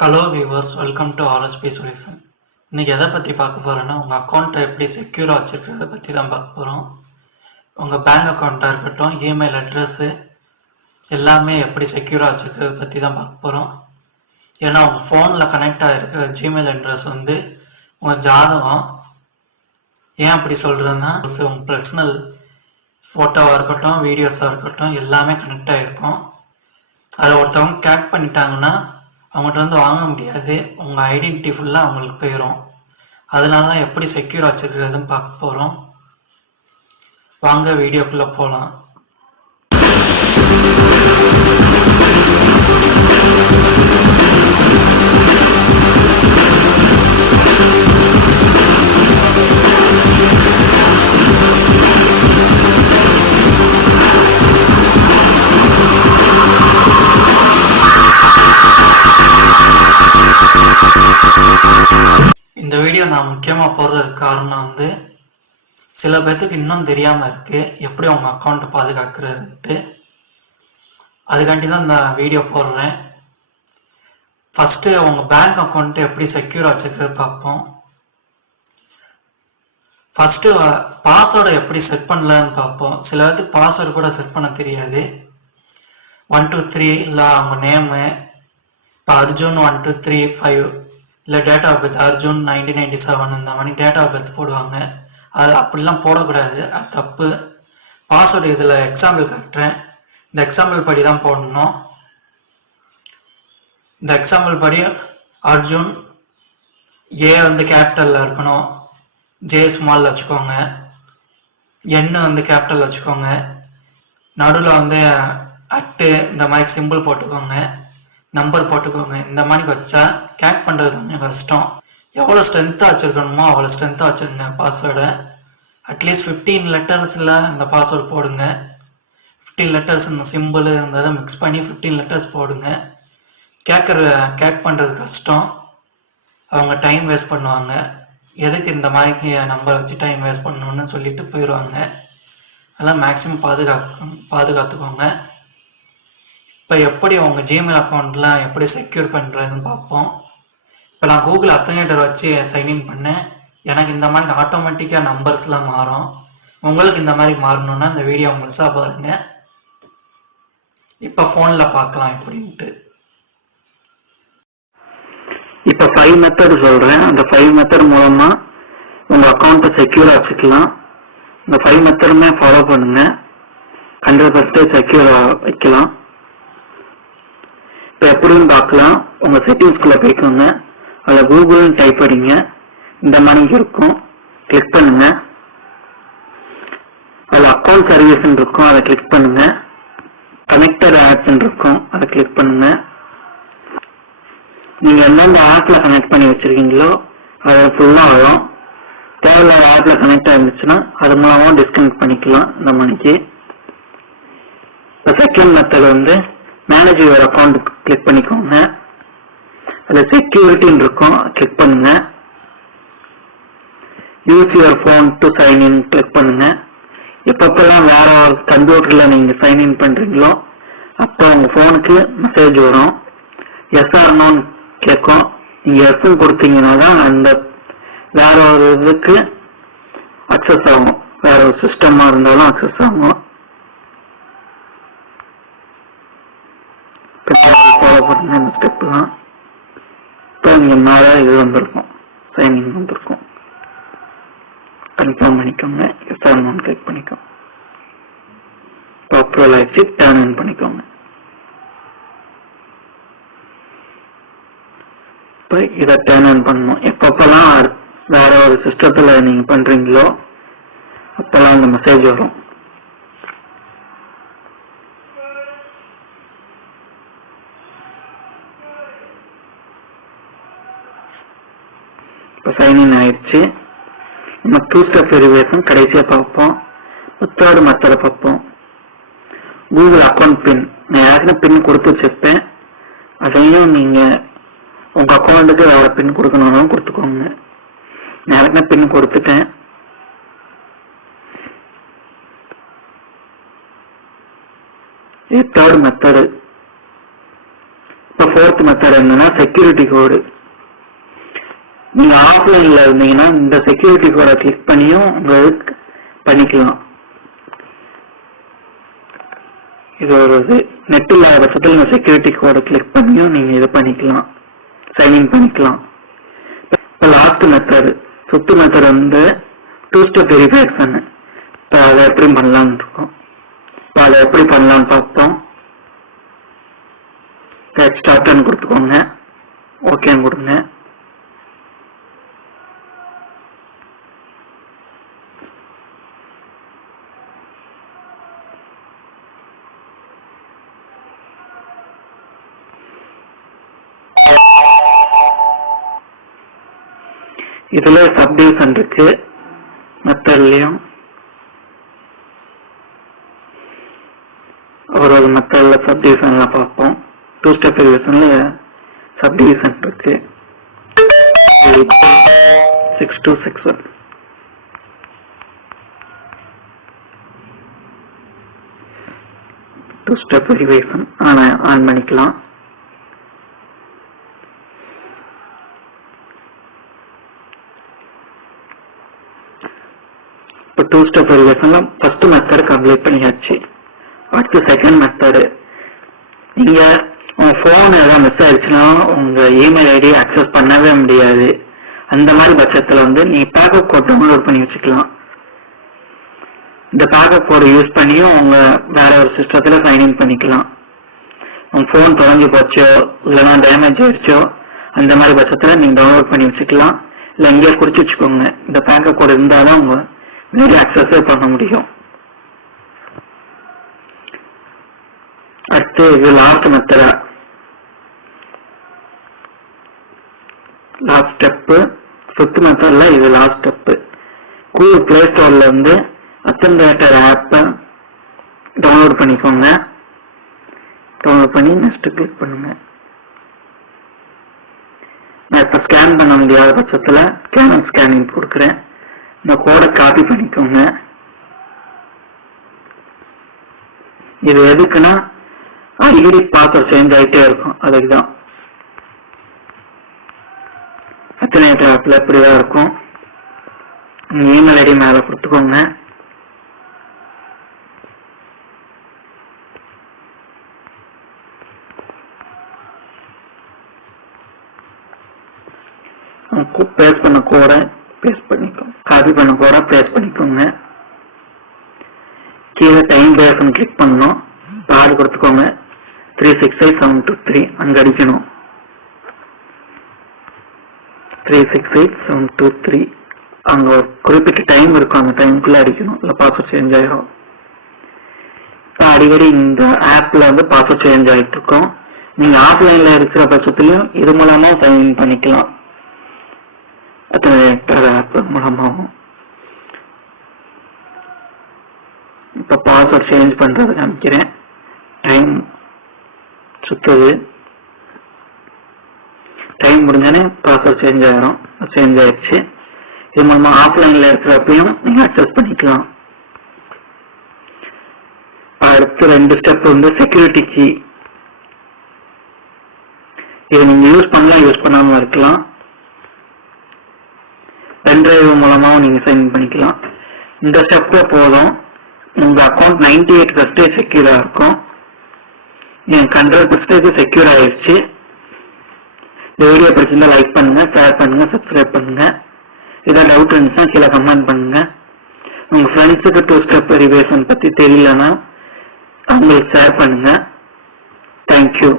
Hello viewers, welcome to RSP solution. இன்றைக்கி எதை பற்றி பார்க்க போகிறோன்னா, உங்கள் அக்கௌண்ட்டை எப்படி செக்யூராக வச்சுருக்கிறத பற்றி தான் பார்க்க போகிறோம். உங்கள் பேங்க் அக்கௌண்ட்டாக இருக்கட்டும், இமெயில் அட்ரெஸ்ஸு எல்லாமே எப்படி செக்யூராக வச்சுருக்கிறத பற்றி தான் பார்க்க போகிறோம். ஏன்னா உங்கள் ஃபோனில் கனெக்ட் ஆகிருக்கிற ஜிமெயில் அட்ரஸ் வந்து உங்கள் ஜாதகம். ஏன் அப்படி சொல்கிறேன்னா, உங்கள் பர்சனல் ஃபோட்டோவாக இருக்கட்டும், வீடியோஸாக இருக்கட்டும் எல்லாமே கனெக்ட் ஆகிருக்கும். அதை ஒருத்தவங்க கேக் பண்ணிட்டாங்கன்னா அவங்கள்ட்ட வந்து வாங்க முடியாது. உங்கள் ஐடென்டிட்டி ஃபுல்லாக அவங்களுக்கு போயிடும். அதனால தான் எப்படி செக்யூர் வச்சுருக்கிறதுன்னு பார்க்க போகிறோம். வாங்க வீடியோக்குள்ளே போகலாம். இந்த வீடியோ நான் முக்கியமாக போடுறதுக்கு காரணம் வந்து சில பேர்த்துக்கு இன்னும் தெரியாமல் இருக்குது எப்படி உங்கள் அக்கௌண்ட்டை பாதுகாக்கிறதுன்ட்டு. அதுக்காண்டி தான் இந்த வீடியோ போடுறேன். ஃபஸ்ட்டு உங்கள் பேங்க் அக்கௌண்ட்டு எப்படி செக்யூராக வச்சுக்கிறது பார்ப்போம். ஃபஸ்ட்டு பாஸ்வேர்டை எப்படி செட் பண்ணலான்னு பார்ப்போம். சில பேர்த்துக்கு பாஸ்வேர்டு கூட செட் பண்ண தெரியாது. 1 2 3 இல்லை அவங்க நேமு, இப்போ அர்ஜுன் 1 2 3 5 இல்லை டேட் ஆஃப் பர்த் அர்ஜுன் 1997 இந்த மாதிரி டேட் ஆஃப் பர்த் போடுவாங்க. அது அப்படிலாம் போடக்கூடாது, அது தப்பு. பாஸ்வேர்டு இதில் எக்ஸாம்பிள் காட்டுறேன். இந்த எக்ஸாம்பிள் படி தான் போடணும். இந்த எக்ஸாம்பிள் படி அர்ஜுன் ஏ வந்து கேபிட்டலில் இருக்கணும், ஜே ஸ்மாலில் வச்சுக்கோங்க, என் வந்து கேபிட்டல் வச்சுக்கோங்க, நடுவில் வந்து அட்டு இந்த மாதிரி சிம்பிள் போட்டுக்கோங்க, நம்பர் போட்டுக்கோங்க. இந்த மாதிரி வச்சா கேக் பண்ணுறது கொஞ்சம் கஷ்டம். எவ்வளோ ஸ்ட்ரென்த்தாக வச்சுருக்கணுமோ அவ்வளோ ஸ்ட்ரென்த்தாக வச்சுருங்க பாஸ்வேர்டை. அட்லீஸ்ட் 15 லெட்டர்ஸில் இந்த பாஸ்வேர்டு போடுங்க. 15 லெட்டர்ஸ் இந்த சிம்பிள் இந்த இதை மிக்ஸ் பண்ணி 15 லெட்டர்ஸ் போடுங்க. கேக் பண்ணுறது கஷ்டம், அவங்க டைம் வேஸ்ட் பண்ணுவாங்க. எதுக்கு இந்த மாதிரி நம்பர் வச்சு டைம் வேஸ்ட் பண்ணணுன்னு சொல்லிட்டு போயிடுவாங்க. அதெல்லாம் மேக்ஸிமம் பாதுகாத்துக்கோங்க. இப்போ எப்படி உங்கள் ஜிமெயில் அக்கௌண்ட்லாம் எப்படி செக்யூர் பண்ணுறதுன்னு பார்ப்போம். இப்போ நான் கூகுள் அத்தன்டேட்டர் வச்சு சைன்இன் பண்ணேன். எனக்கு இந்த மாதிரி ஆட்டோமேட்டிக்காக நம்பர்ஸ்லாம் மாறும். உங்களுக்கு இந்த மாதிரி மாறணுன்னா இந்த வீடியோ முழுசாக பாருங்கள். இப்போ ஃபோனில் பார்க்கலாம் எப்படின்ட்டு. இப்போ 5 மெத்தட் சொல்கிறேன். அந்த 5 மெத்தட் மூலமாக உங்கள் அக்கௌண்ட்டை செக்யூராக வச்சுக்கலாம். இந்த 5 மெத்தடுமே ஃபாலோ பண்ணுங்கள், 100% செக்யூராக வைக்கலாம். இப்போ எப்படின்னு பார்க்கலாம். உங்கள் செட்டிங்ஸ்குள்ளே போய்க்கோங்க, அதில் கூகுள்னு டைப் பண்ணிங்க. இந்த மாதிரி இருக்கும், கிளிக் பண்ணுங்க. அதில் அக்கௌண்ட் சர்வீஸ்ன்னு இருக்கும், அதை கிளிக் பண்ணுங்க. கனெக்டட் ஆப்ஸ்ன்னு இருக்கும், அதை கிளிக் பண்ணுங்க. நீங்கள் எந்தெந்த ஆப்பில் கனெக்ட் பண்ணி வச்சுருக்கீங்களோ அதை ஃபுல்லாக வரும். தேவையில்லாத ஆப்பில் கனெக்ட் ஆகிருந்துச்சுன்னா அது மூலமாக டிஸ்கனெக்ட் பண்ணிக்கலாம். இந்த மணிக்கு இப்போ செகண்ட் மெத்தட் வந்து மேனேஜ் யுவர் அக்கௌண்ட் கிளிக் பண்ணிக்கோங்க. அதில் செக்யூரிட்டின்னு இருக்கும், கிளிக் பண்ணுங்க. Use your phone to sign in click பண்ணுங்க. எப்பப்பெல்லாம் வேற ஒரு கம்ப்யூட்டரில் நீங்கள் சைன்இன் பண்ணுறீங்களோ அப்போ உங்கள் ஃபோனுக்கு மெசேஜ் வரும். எஸ் ஆர் நோன்னு கேட்கும். நீங்கள் எஸ்ன்னு கொடுத்தீங்கன்னா தான் அந்த வேற ஒரு இதுக்கு அக்சஸ் ஆகும். வேற ஒரு சிஸ்டமாக இருந்தாலும் அக்சஸ் ஆகும். ஃபாலோ பண்ணுங்க இந்த ஸ்டெப் தான். இப்போ இங்கே மேலே இது வந்திருக்கும், சைன்இன் வந்திருக்கும். கன்ஃபார்ம் பண்ணிக்கோங்க. எஸ் ஆர் நோன்னு கிளிக் பண்ணிக்கோங்க. இப்போ அப்ரூவல் ஆகிடுச்சு, டர்ன் ஆன் பண்ணிக்கோங்க. இப்போ இதை டர்ன் ஆன் பண்ணணும். எப்பப்பெல்லாம் வேற ஒரு சிஸ்டத்தில் நீங்கள் பண்ணுறீங்களோ அப்போல்லாம் இந்த மெசேஜ் வரும். இப்போ சைன்இன் ஆயிடுச்சு. நம்ம 2 ஸ்டெப் வெரிஃபிகேஷன் கடைசியாக பார்ப்போம். தேர்ட் மெத்தடை பார்ப்போம். கூகுள் அக்கௌண்ட் பின். நான் யாருக்குன்னா பின் கொடுத்து வச்சிருப்பேன். அதையும் நீங்கள் உங்கள் அக்கௌண்ட்டுக்கு வேற பின் கொடுக்கணும்னாலும் கொடுத்துக்கோங்க. நான் யாருக்குன்னா பின் கொடுத்துட்டேன். இது தேர்ட் மெத்தடு. இப்போ ஃபோர்த் மெத்தட் என்னன்னா செக்யூரிட்டி கோடு. நீங்க ஆஃப்லைன்ல இருந்தீங்கன்னா இந்த செக்யூரிட்டி கோடை கிளிக் பண்ணியும் உங்களுக்கு பண்ணிக்கலாம். இது ஒரு நெட் இல்லாத பட்சத்தில் இந்த செக்யூரிட்டி கோடை கிளிக் பண்ணியும் நீங்க இதை பண்ணிக்கலாம், சைன்இன் பண்ணிக்கலாம். இப்போ லாஸ்ட் மெத்தட் ஃபிஃப்த் மெத்தட் வந்து 2 ஸ்டெப் வெரிஃபிகேஷன். இப்போ அதை எப்படி பண்ணலான்னு இருக்கோம். இப்போ அதை எப்படி பண்ணலான்னு பார்ப்போம். ஸ்டார்ட்னு கொடுத்துக்கோங்க, ஓகேன்னு கொடுங்க. இதுல சப்டிவிஷன் இருக்கு மெத்தட்லயும். ஒரு மெத்தட்ல சப்டிவிஷன்ல பார்ப்போம். 2 ஸ்டெப் வெரிஃபிகேஷன்ல சப்டிவிஷன் இருக்கு 6261. டூ ஸ்டெப் வெரிஃபிகேஷன் ஆன் பண்ணிக்கலாம். இப்போ 2 ஸ்டெப் வெரிஃபிகேஷன்ல ஃபர்ஸ்ட் மெத்தட் கம்ப்ளீட் பண்ணியாச்சு. அடுத்து செகண்ட் மெத்தடு. நீங்க உங்க போன் ஏதாவது மிஸ் ஆயிடுச்சுன்னா உங்க இமெயில் ஐடி அக்சஸ் பண்ணவே முடியாது. அந்த மாதிரி பட்சத்துல வந்து நீ பேக்கப் கோட் டவுன்லோட் பண்ணி வச்சுக்கலாம். இந்த பேக்கப் கோடை யூஸ் பண்ணியும் உங்க வேற ஒரு சிஸ்டத்துல சைன்இன் பண்ணிக்கலாம். உங்க போன் தொலைஞ்சு போச்சோ இல்லைன்னா டேமேஜ் ஆயிடுச்சோ அந்த மாதிரி பட்சத்துல நீங்க டவுன்லோட் பண்ணி வச்சுக்கலாம். இல்ல எங்கேயே குறிச்சு வச்சுக்கோங்க. இந்த பேக்கப் கோடு இருந்தாலும் உங்க வெளியே அக்சஸே பண்ண முடியும். அடுத்து இது லாஸ்ட் மெத்தடா, லாஸ்ட் ஸ்டெப். ஃபிஃப்த் மெத்தட்ல இது லாஸ்ட் ஸ்டெப். கூகுள் பிளே ஸ்டோர்ல இருந்து அத்தன்டேட்டர் ஆப்பை டவுன்லோட் பண்ணிக்கோங்க. டவுன்லோட் பண்ணி நெக்ஸ்ட் கிளிக் பண்ணுங்க. நான் இப்ப ஸ்கேன் பண்ண முடியாத பட்சத்துல ஸ்கேனிங் கொடுக்குறேன். இந்த கோடை காப்பி பண்ணிக்கோங்க. இது எதுக்குன்னா அடிக்கடி பாஸ்வேர்ட் சேஞ்ச் ஆகிட்டே இருக்கும். அதுக்குதான் அத்தன்டேட்டர் ஆப்ல இப்படிதான் இருக்கும். இமெயில் ஐடி மேல கொடுத்துக்கோங்க. பேஸ்ட் பண்ண கோடை பேஸ்ட் பண்ணிக்கோங்க. காப்பி பண்ண கோடை பேஸ்ட் பண்ணிக்கோங்க. கீழே டைம் பேஸ்ன்னு கிளிக் பண்ணணும். பாடு கொடுத்துக்கோங்க. 368723 அங்க அடிக்கணும். 368723 அங்க ஒரு குறிப்பிட்ட டைம் இருக்கும். அந்த டைமுக்குள்ள அடிக்கணும். இல்ல பாஸ்வேர்ட் சேஞ்ச் ஆயிரும். இப்ப அடிக்கடி இந்த ஆப்ல வந்து பாஸ்வேர்ட் சேஞ்ச் ஆயிட்டு இருக்கும். நீங்க ஆஃப்லைன்ல இருக்கிற பட்சத்திலையும் இது மூலமா சைன் பண்ணிக்கலாம். ஆப் மூலமாகவும். இப்ப பாஸ்வேர்ட் சேஞ்ச் பண்றது காமிக்கிறேன். டைம் சுத்தது. டைம் முடிஞ்சோடனே பாஸ்வேர்ட் சேஞ்ச் ஆயிரும். சேஞ்ச் ஆயிடுச்சு. இது மூலமா ஆஃப்லைன்ல இருக்கிறப்பையும் நீங்க அக்சஸ் பண்ணிக்கலாம். அடுத்து 2 ஸ்டெப் வந்து செக்யூரிட்டி கீ. இதை நீங்க யூஸ் பண்ணலாம், யூஸ் பண்ணாம இருக்கலாம். பென்டிரைவ் மூலமாவும் நீங்க சைன் பண்ணிக்கலாம். இந்த ஸ்டெப்ல போதும். உங்க அக்கௌண்ட் 98% செக்யூரா இருக்கும். 100% செக்யூர் ஆயிடுச்சு. இந்த வீடியோ பிடிச்சிருந்தா லைக் பண்ணுங்க, ஷேர் பண்ணுங்க, சப்ஸ்கிரைப் பண்ணுங்க. ஏதாவது டவுட் இருந்துச்சுன்னா கீழே கமெண்ட் பண்ணுங்க. உங்க ஃப்ரெண்ட்ஸுக்கு 2 ஸ்டெப் வெரிஃபிகேஷன் பத்தி தெரியலன்னா அவங்களுக்கு ஷேர் பண்ணுங்க. தேங்க்யூ.